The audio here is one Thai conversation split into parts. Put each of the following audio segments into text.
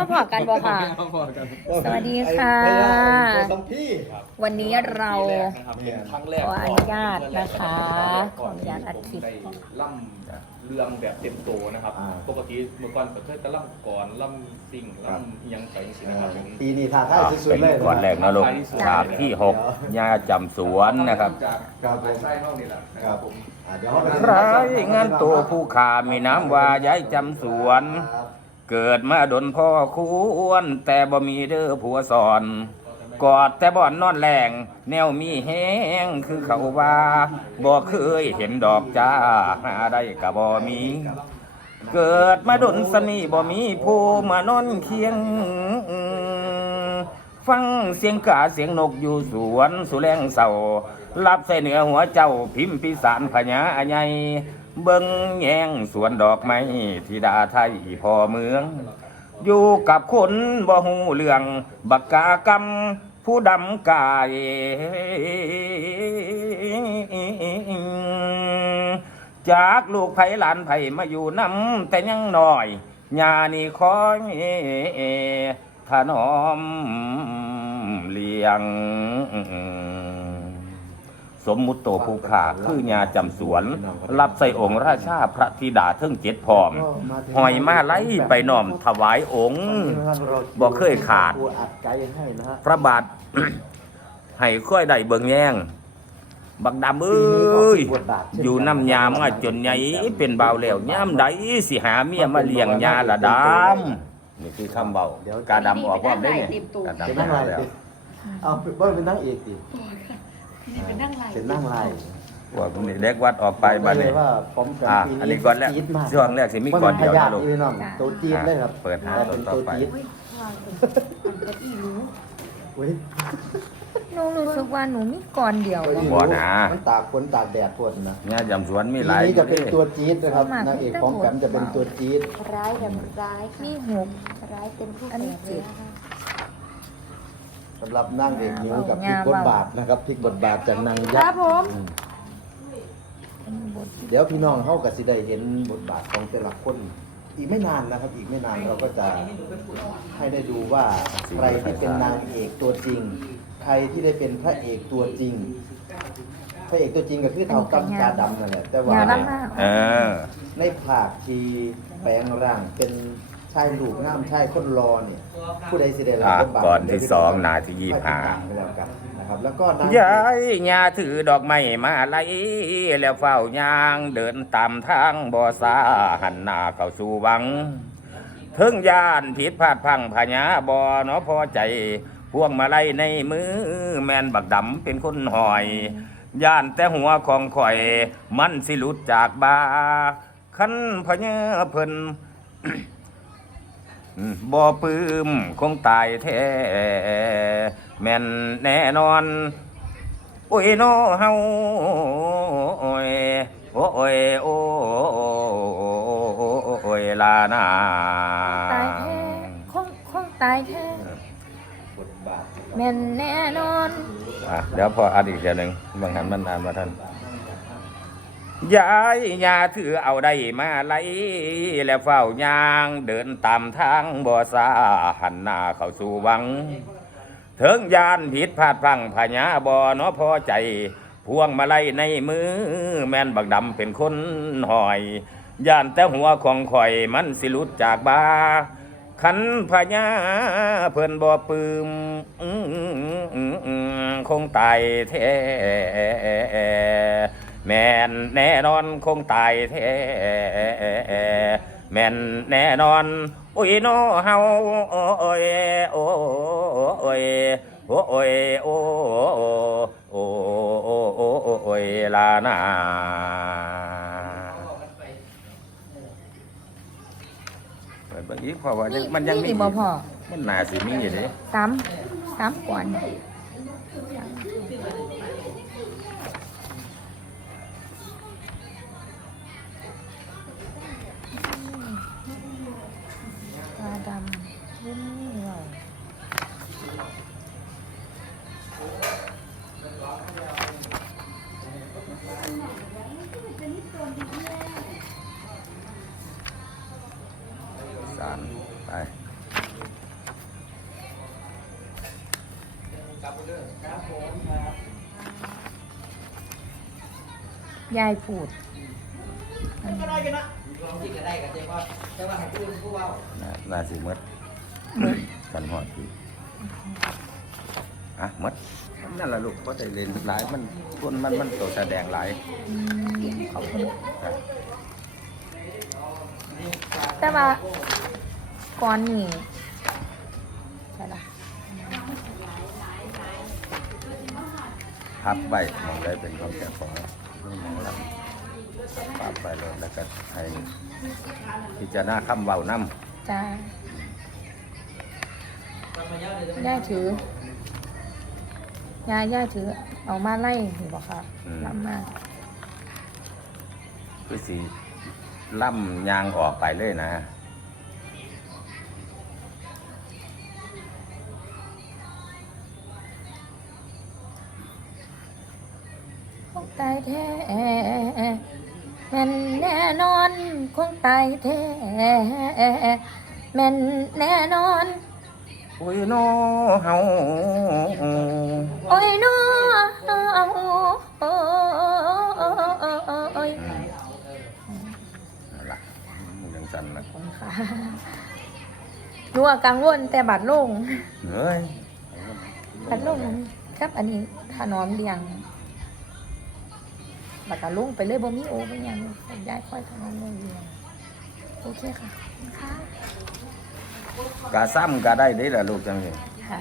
มาพอกันบ่ค่ะสวัสดีค่ะตัวสัมพี่วันนี้เรา นะครับเป็นครั้งแรกขออนุญาตนะคะขออนุญาตอัดคลิปได้ล่ำเรื่องแบบเต็มโตนะครับปกติเมื่อก่อนก็เคยแต่ล่ำก่อนล่ำสิ่งล่ำอิหยังไปจังซี่นะครับผม ปีนี้ท่าทายสุดเป็นๆเลยก่อนแรกนะลูกฉากที่หกยาจำสวนนะครับจากครับผลายมไส้เท่านี้แหละครับผม อะเดี๋ยวเราไปใครงานตัวผู้ขามีน้ำว่าย้ายจำสวนครับ เกิดมาดนพ่อควรแต่บ่มีเด้อผัวสอน กอดแต่บ่อนนอนแรงแนวมีแห้งคือเขาว่าบ่เคยเห็นดอกจ้าหาได้กะบ่มี เกิดมาดนสนีบ่มีผู้มานอนเคียง ฟังเสียงกาเสียงนกอยู่สวนสุแลงเศร้ารับใส่เหนือหัวเจ้าพิมพิสารพญาใหญ่ เบิ่งแยงสวนดอกไม้ธิดาไทยพ่อเมือง อยู่กับคนบ่หูเรื่องบักกากรรมผู้ดำกาย จากลูกไผหลานไผมาอยู่น้ำแต่ยังหน้อยญานี่คอยถนอมเลี้ยง สมมุติโตผู้ขาคือญาจำสวน รับใส่องค์ราชาพระธิดาเทิงเจ็ดพร้อมหอยมาไล่ไปน้อมถวายองค์บ่เคยขาดครูอัดไกด์ให้นะฮะพระบาทให้ค่อยได้เบิ่งแย่งบักดำเอ้ยอยู่น้ำยามมาจนใหญ่เป็นเบาวแล้วยามใดสิหาเมียมาเลี้ยงยาละดำนี่คือคำเบากาดำออกพร้อมได้เนี่ยกาเป็นดำนั่งมาลายแล้วดิเอาเบิ้ลเป็นนั่งเอก ดิเป็นนั่งไหลเป็นนั่งลายพวกนี้เล็กวัดออกไปบ้านเลนี้ยว่าผมกับอะปีอันนี้ก่อนแรกจี๊ดมากช่วงแรกสิมีก่อนเดียวนะลูก พี่น้องตัวจี๊ดเลยครับเปิดหาแต่เป็นตัวต่อตัวไปจี๊ดโอ้ยพาเป็นอันกะอี้รู้อุ้ยหนูรู้สึกว่าหนูมีก่อนเดียวบ่นะมันตากฝนตากแดดทนนะญาจำสวนมีทีหลายนี้จะเป็นด้ตัวจี๊ดนะครับนางเอกของแปมจะเป็นตัวจี๊ดร้ายแบบร้ายมีค่ะหกร้ายเป็นผู้อันนี้แสบเจ็เลยดนะคะ สำหรับนางเอกนิ้วกับพลิกงามบทมากบาทนะครับพลิกบทบาทจากนางคยัรักบษ์ผมอืมเป็นบทที่เดี๋ยวพี่น้องเขากับสิได้เห็นบทบาทของแต่ละคน อีกไม่นานนะครับ อีกไม่นานเราก็จะให้ได้ดูว่าใครที่เป็นนางเอกตัวจริง ใครที่ได้เป็นพระเอกตัวจริง พระเอกตัวจริงก็คือเท่ากับกาดำนั่นแหละแต่ว่า ยาวมาก เออ ในภาคที่แปลงร่างเป็น ชายลูกงามชายคนรอเนี่ยผู้ใดสิได้รับอะบทบาทก่อนที่สองนาทียี่สิบห้า ไปแล้วกันนะครับแล้วก็นางยายญาถือดอกไม้มาไล่แล้วเฝ้ายางเดินตามทางบ่อสาหันหน้าเข้าสู่วังถึงยานผิดพลาดพลังพญาบ่เนาะพอใจ พวงมาไล่ในมือแม่นบักดำเป็นคนหอย ย่านแต่หัวของข่อย มันสิหลุดจากบาคันพญาเพิ่น บ่ปื้มคงตายแท้แม่นแน่นอน โอ้ยโนเฮาโอ้ยโอ้ยโอ้ยลานาตายแท้คงคงตายแท้แม่นแน่นอน อะเดี๋ยวพออัดอีกเดี๋ยวหนึ่งบางหันมันอ่านมาท่าน ยายยาถือเอาได้มาไล่แล้วเฝ้ายางเดินตามทางบ่อสาหันหน้าเข้าสู่วัง เถิงยานผิดพลาดพลังพญาบ่อเนาะพอใจ พวงมาไลในมือ แม่นบักดำเป็นคนหอยยานแต่หัวของข่อยมันสิลุดจากบาขันพญาเพิ่นบ่ปืมอื้อคงตายแท้ แม่นแน่นอนคงตายแท้แม่นแน่นอนอุ้ยโนเฮาโอ้ยโอ้ยโอ้ยโอ้โอ้โอ้ยลานาเปิดเบิ่งอีกเพราะว่ายังมันยังมีอีกบ่พอมันน่าสิมีอยู่เด้สามสามก่อน สารไปยายพูดก็ได้กันนะลองจิกก็ได้กันเจ๊ว่าแต่ว่าให้พูดผู้เบาน่าสิมัด กันหอดพี่อะหมดนั่นแหละลูกเพราะได้เล่นหลายมันคนมันมันตัวแสดงหลายอืมขอบคุณครับแต่ว่าก่อนนี่ใช่ละพับไว้มองได้เป็นของแก่ของไม่มองลำพับไปเลยแล้วก็ให้พิจารณาคำเว้านํจ้า ย่าถือยาย่าถือเอามาไล่เห็นบอกค่ะลำมากคือสีล่ำยางออกไปเลยนะ คงตายแท้แม่นแน่นอนคงตายแท้แม่นแน่นอน โอ้ยโนเฮาโอ้ยน้อโอ้ยนั่นล่ะยังสั่นนะขอบคุณค่ะหนูอะกังวลแต่บัดลงเฮ้ยบัดลงครับอันนี้ถนอมเรียงบัดกะลุงไปเลยบ่มีโอบ่หยังย้ายค่อยถนอมเรียงเรียงโอเคค่ะขอบคุณค่ะ กะซ้ำกะได้เด้ล่ะลูกจังซี่ค่ะ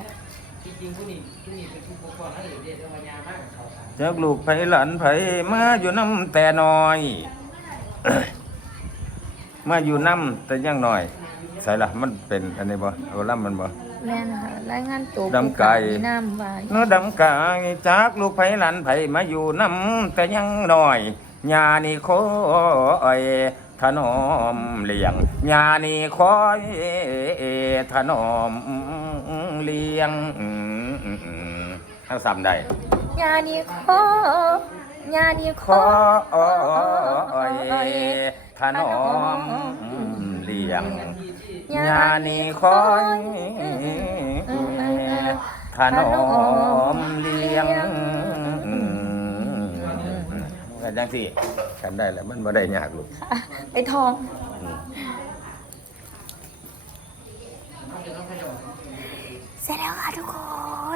จากลูกไผหลานไผมาอยู่น้ำแต่น้อย มาอยู่น้ำแต่ยังน้อยใส่ละมันเป็นอันนี้บ่เอาล่ำมันบ่แม่นะคะรายงานตัวดำไก่มีน้ำไว้เนื้อดำกายจากลูกไผหลานไผมาอยู่น้ำแต่ยังน้อยยานี่คอย ถนอมเลี้ยงยานี่คอยถนอมเลี้ยงทั้งซ้ำได้ยานี่ขอยญานี่ขคอยถนอมเลี้ยงยานี่คอยถนอมเลี้ยง กันจังสิกันได้แล้วมันบ่ได้ยากลูกไอ้ทอง เสร็จแล้วค่ะทุกค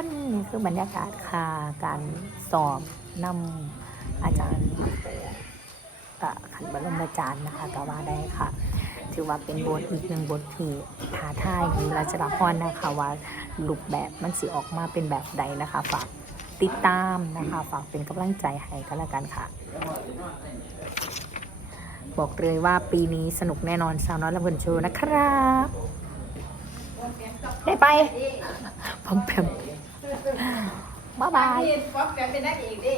นนี่คือบรรยากาศค่ะการสอบนำอาจารย์เอ่อขันบรมอาจารย์นะคะก็ว่าได้ค่ะ ถือว่าเป็นบทอีกหนึ่งบทที่ท้าทายหญิงราชดาพรนะคะว่ารูปแบบมันสิออกมาเป็นแบบใดนะคะฝาก ติดตามนะคะ ฝากเป็นกำลังใจให้ก็แล้วกันค่ะ บอกเลยว่าปีนี้สนุกแน่นอนสาวน้อยลำเพลินโชว์นะครับ ได้ไปพร้อมแปมบ๊ายบาย